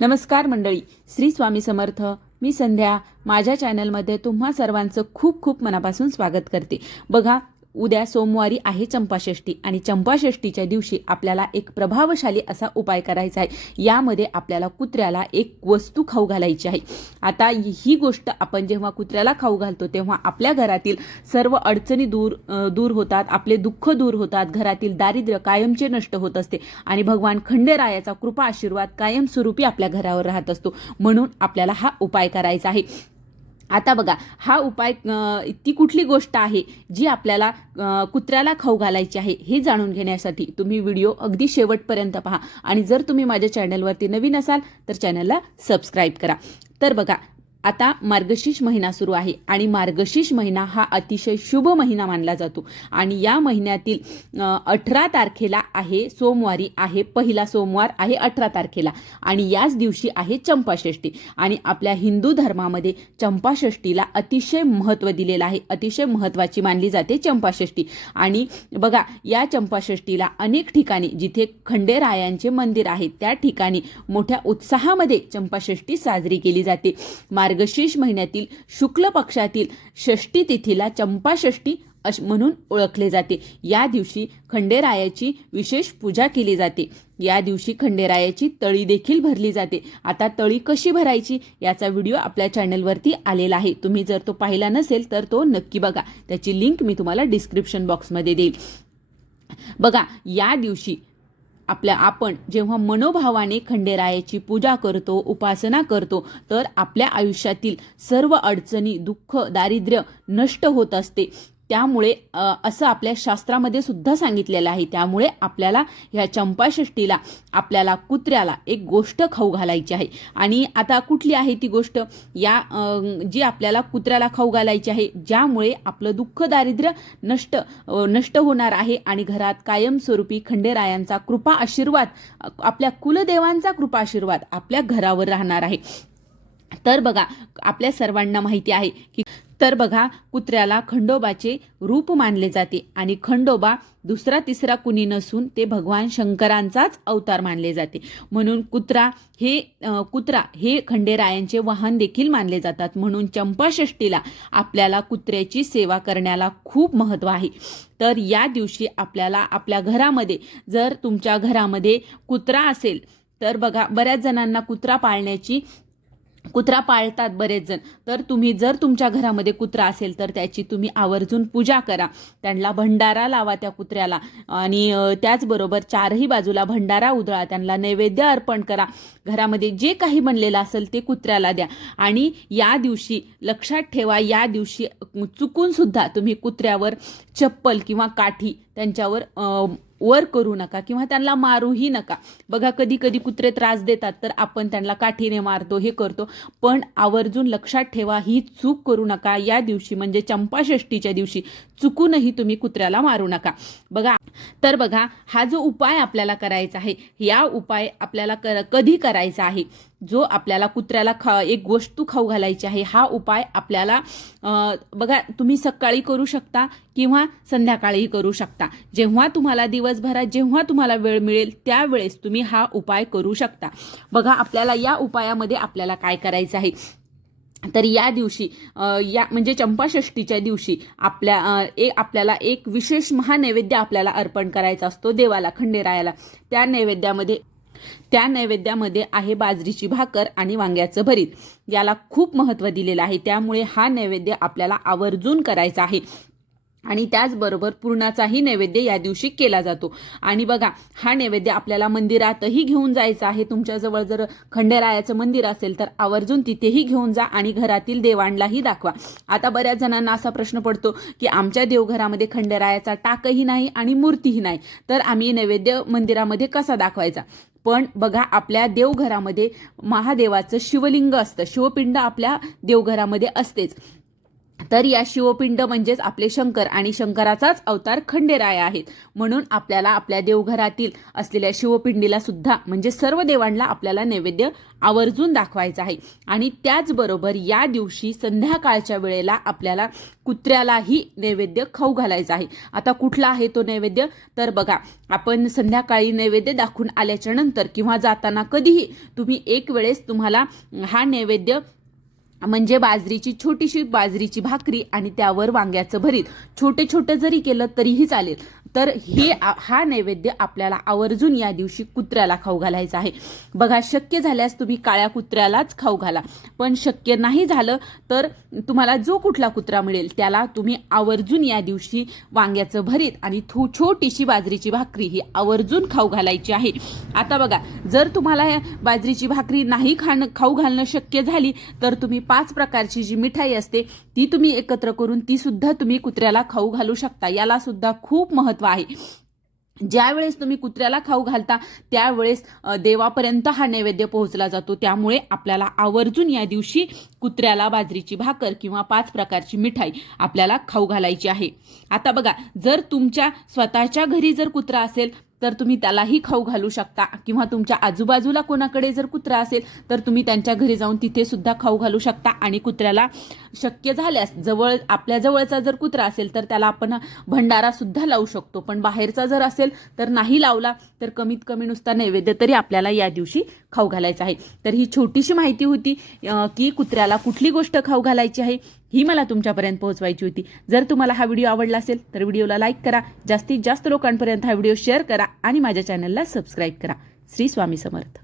नमस्कार मंडळी. श्री स्वामी समर्थ. मी संध्या. माझ्या चॅनलमध्ये तुम्हा सर्वांचं खूप खूप मनापासून स्वागत करते. बघा उद्या सोमवारी आहे चंपाषष्ठी आणि चंपाषष्ठीच्या दिवशी आपल्याला एक प्रभावशाली असा उपाय करायचा आहे. यामध्ये आपल्याला कुत्र्याला एक वस्तू खाऊ घालायची आहे. आता ही गोष्ट आपण जेव्हा कुत्र्याला खाऊ घालतो तेव्हा आपल्या घरातील सर्व अडचणी दूर दूर होतात आपले दुःख दूर होतात घरातील दारिद्र्य कायमचे नष्ट होत असते आणि भगवान खंडेरायाचा कृपा आशीर्वाद कायमस्वरूपी आपल्या घरावर राहत असतो. म्हणून आपल्याला हा उपाय करायचा आहे. आता बघा हा उपाय ती कुठली गोष्ट आहे जी आपल्याला कुत्र्याला खाऊ घालायची आहे हे जाणून घेण्यासाठी तुम्ही व्हिडिओ अगदी शेवटपर्यंत पहा. आणि जर तुम्ही माझ्या चॅनलवरती नवीन असाल तर चॅनलला सबस्क्राईब करा. तर बघा आता मार्गशीर्ष महिना सुरू आहे आणि मार्गशीर्ष महिना हा अतिशय शुभ महिना मानला जातो. आणि या महिन्यातील अठरा तारखेला आहे सोमवारी आहे पहिला सोमवार आहे अठरा तारखेला आणि याच दिवशी आहे चंपाषष्ठी. आणि आपल्या हिंदू धर्मामध्ये चंपाषष्ठीला अतिशय महत्त्व दिलेलं आहे. अतिशय महत्त्वाची मानली जाते चंपाषष्ठी. आणि बघा या चंपाषष्ठीला अनेक ठिकाणी जिथे खंडेरायांचे मंदिर आहे त्या ठिकाणी मोठ्या उत्साहामध्ये चंपाषष्ठी साजरी केली जाते. मार्गशीर्ष महिन्यातील शुक्ल पक्षातील षष्ठी तिथीला चंपाषष्ठी अश म्हणून ओळखले जाते. या दिवशी खंडेरायाची विशेष पूजा केली जाते. या दिवशी खंडेरायाची तळी देखील भरली जाते. आता तळी कशी भरायची याचा व्हिडिओ आपल्या चॅनलवरती आलेला आहे. तुम्ही जर तो पाहिला नसेल तर तो नक्की बघा. त्याची लिंक मी तुम्हाला डिस्क्रिप्शन बॉक्समध्ये देईल. बघा या दिवशी आपल्या आपण जेव्हा मनोभावाने खंडेरायाची पूजा करतो उपासना करतो तर आपल्या आयुष्यातील सर्व अडचणी दुःख दारिद्र्य नष्ट होत असते. त्यामुळे असं आपल्या शास्त्रामध्ये सुद्धा सांगितलेलं आहे. त्यामुळे आपल्याला ह्या चंपाषष्ठीला आपल्याला कुत्र्याला एक गोष्ट खाऊ घालायची आहे. आणि आता कुठली आहे ती गोष्ट? या जी आपल्याला कुत्र्याला खाऊ घालायची आहे ज्यामुळे आपलं दुःख दारिद्र्य नष्ट नष्ट होणार आहे आणि घरात कायमस्वरूपी खंडेरायांचा कृपा आशीर्वाद आपल्या कुलदेवांचा कृपा आशीर्वाद आपल्या घरावर राहणार आहे. तर बघा आपल्या सर्वांना माहिती आहे की तर बघा कुत्र्याला खंडोबाचे रूप मानले जाते आणि खंडोबा दुसरा तिसरा कुणी नसून ते भगवान शंकरांचाच अवतार मानले जाते. म्हणून कुत्रा हे कुत्रा हे खंडेरायांचे वाहन देखील मानले जातात. म्हणून चंपाषष्ठीला आपल्याला कुत्र्याची सेवा करण्याला खूप महत्त्व आहे. तर या दिवशी आपल्याला आपल्या घरामध्ये जर तुमच्या घरामध्ये कुत्रा असेल तर बघा बऱ्याच जणांना कुत्रा पाळण्याची कुत्रा पाळतात बरेच जण तर तुम्ही जर तुमच्या घरामध्ये कुत्रा असेल तर त्याची तुम्ही आवर्जून पूजा करा. त्यांना भंडारा लावा त्या कुत्र्याला. आणि त्याचबरोबर चारही बाजूला भंडारा उधळा. त्यांना नैवेद्य अर्पण करा. घरामध्ये जे काही बनलेलं असेल ते कुत्र्याला द्या. आणि या दिवशी लक्षात ठेवा या दिवशी चुकूनसुद्धा तुम्ही कुत्र्यावर चप्पल किंवा काठी त्यांच्यावर वर करू नका किंवा त्यांना मारूही नका. बघा कधी कधी कुत्रे त्रास देतात तर आपण त्यांना काठीने मारतो हे करतो. पण आवर्जून लक्षात ठेवा ही चूक करू नका. या दिवशी म्हणजे चंपाषष्ठीच्या दिवशी चुकूनही तुम्ही कुत्र्याला मारू नका. बघा तर बघा हा जो उपाय आपल्याला करायचा आहे या उपाय आपल्याला कर कधी करायचा आहे? जो आपल्याला कुत्र्याला खा एक गोष्ट खाऊ घालायची आहे हा उपाय आपल्याला बघा तुम्ही सकाळी करू शकता किंवा संध्याकाळीही करू शकता. जेव्हा तुम्हाला दिवसभरात जेव्हा तुम्हाला वेळ मिळेल त्यावेळेस तुम्ही हा उपाय करू शकता. बघा आपल्याला या उपायामध्ये आपल्याला काय करायचं आहे? तर या दिवशी या म्हणजे चंपाषष्ठीच्या दिवशी आपल्या एक आपल्याला एक विशेष महानैवेद्य आपल्याला अर्पण करायचा असतो देवाला खंडेरायाला. त्या नैवेद्यामध्ये त्या नैवेद्यामध्ये आहे बाजरीची भाकर आणि वांग्याचं भरीत. याला खूप महत्त्व दिलेलं आहे. त्यामुळे हा नैवेद्य आपल्याला आवर्जून करायचा आहे. आणि त्याचबरोबर पूर्णाचाही नैवेद्य या दिवशी केला जातो. आणि बघा हा नैवेद्य आपल्याला मंदिरातही घेऊन जायचा आहे. तुमच्याजवळ जर खंडेरायाचं मंदिर असेल तर आवर्जून तिथेही घेऊन जा आणि घरातील देवांलाही दाखवा. आता बऱ्याच जणांना असा प्रश्न पडतो की आमच्या देवघरामध्ये खंडेरायाचा टाकही नाही आणि मूर्तीही नाही. तर आम्ही नैवेद्य मंदिरामध्ये कसा दाखवायचा? पण बघा आपल्या देवघरामध्ये महादेवाचं शिवलिंग असतं. शिवपिंड आपल्या देवघरामध्ये असतेच. तर या शिवपिंड म्हणजेच आपले शंकर आणि शंकराचाच अवतार खंडेराय आहेत. म्हणून आपल्याला आपल्या देवघरातील असलेल्या शिवपिंडीला सुद्धा म्हणजे सर्व देवांना आपल्याला नैवेद्य आवर्जून दाखवायचा आहे. आणि त्याचबरोबर या दिवशी संध्याकाळच्या वेळेला आपल्याला कुत्र्यालाही नैवेद्य खाऊ घालायचा आहे. आता कुठला आहे तो नैवेद्य? तर बघा आपण संध्याकाळी नैवेद्य दाखवून आल्याच्यानंतर किंवा जाताना कधीही तुम्ही एक वेळेस तुम्हाला हा नैवेद्य म्हणजे बाजरीची छोटीशी बाजरीची भाकरी आणि त्यावर वांग्याचं भरीत. छोटे छोटे जरी केलं तरीही चालेल. तर हे हा नैवेद्य आपल्याला आवर्जून या दिवशी कुत्र्याला खाऊ घालायचा आहे. बघा शक्य झाल्यास तुम्ही काळ्या कुत्र्यालाच खाऊ घाला. पण शक्य नाही झालं तर तुम्हाला जो कुठला कुत्रा मिळेल त्याला तुम्ही आवर्जून या दिवशी वांग्याचं भरीत आणि थो छोटीशी बाजरीची भाकरी ही आवर्जून खाऊ घालायची आहे. आता बघा जर तुम्हाला बाजरीची भाकरी नाही खाणं खाऊ घालणं शक्य झाली तर तुम्ही पाच प्रकारची जी मिठाई असते ती तुम्ही एकत्र करून ती सुद्धा तुम्ही कुत्र्याला खाऊ घालू शकता. याला सुद्धा खूप महत्त्व आहे. ज्यावेळेस तुम्ही कुत्र्याला खाऊ घालता त्यावेळेस देवापर्यंत हा नैवेद्य पोहोचला जातो. त्यामुळे आपल्याला आवर्जून या दिवशी कुत्र्याला बाजरीची भाकर किंवा पाच प्रकारची मिठाई आपल्याला खाऊ घालायची आहे. आता बघा जर तुमच्या स्वतःच्या घरी जर कुत्रा असेल तर तुम्ही त्यालाही खाऊ घालू शकता. किंवा तुमच्या आजूबाजूला कोणाकडे जर कुत्रा असेल तर तुम्ही त्यांच्या घरी जाऊन तिथे सुद्धा खाऊ घालू शकता. आणि कुत्र्याला शक्य झाल्यास जवळ आपल्या जवळचा जर कुत्रा असेल तर त्याला आपण भंडारा सुद्धा लावू शकतो. पण बाहेरचा जर असेल तर नाही लावला तर कमीत कमी नुसता नैवेद्य तरी आपल्याला या दिवशी खाऊ घालायचा आहे. तर ही छोटीशी माहिती होती की कुत्र्याला कुठली गोष्ट खाऊ घालायची आहे? ही मला तुमच्यापर्यंत पोहोचवायची होती. जर तुम्हाला हा व्हिडिओ आवडला असेल तर व्हिडिओला लाईक करा. जास्तीत जास्त लोकांपर्यंत हा व्हिडिओ शेअर करा आणि माझ्या चॅनलला सबस्क्राईब करा. श्री स्वामी समर्थ.